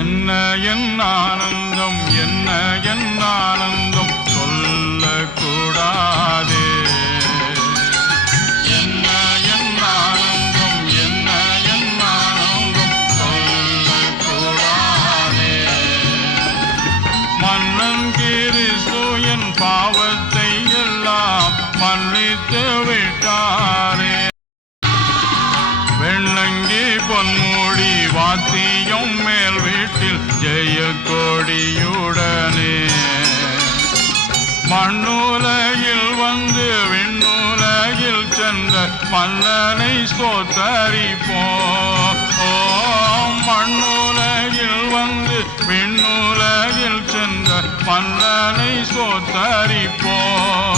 என்ன என் ஆனந்தம், என்ன என் ஆனந்தம் சொல்லக்கூடாதே. என்ன என் ஆனந்தம், என்ன என் ஆனந்தம் சொல்லக்கூடாதே. மன்னன் கிறிஸ்து என் பாவத்தை எல்லாம் மன்னித்து விட்டாரே. வெண்ணங்கி பொன்மூடி வாத்தியம் மேல் வீட்டில் ஜெய கொடியுடனே மண்ணுலகில் வந்து விண்ணுலகில் சென்ற மன்னனை ஸ்தோத்தரிப்போம். மண்ணுலகில் வந்து விண்ணுலகில் சென்ற மன்னனை ஸ்தோத்தரிப்போம்.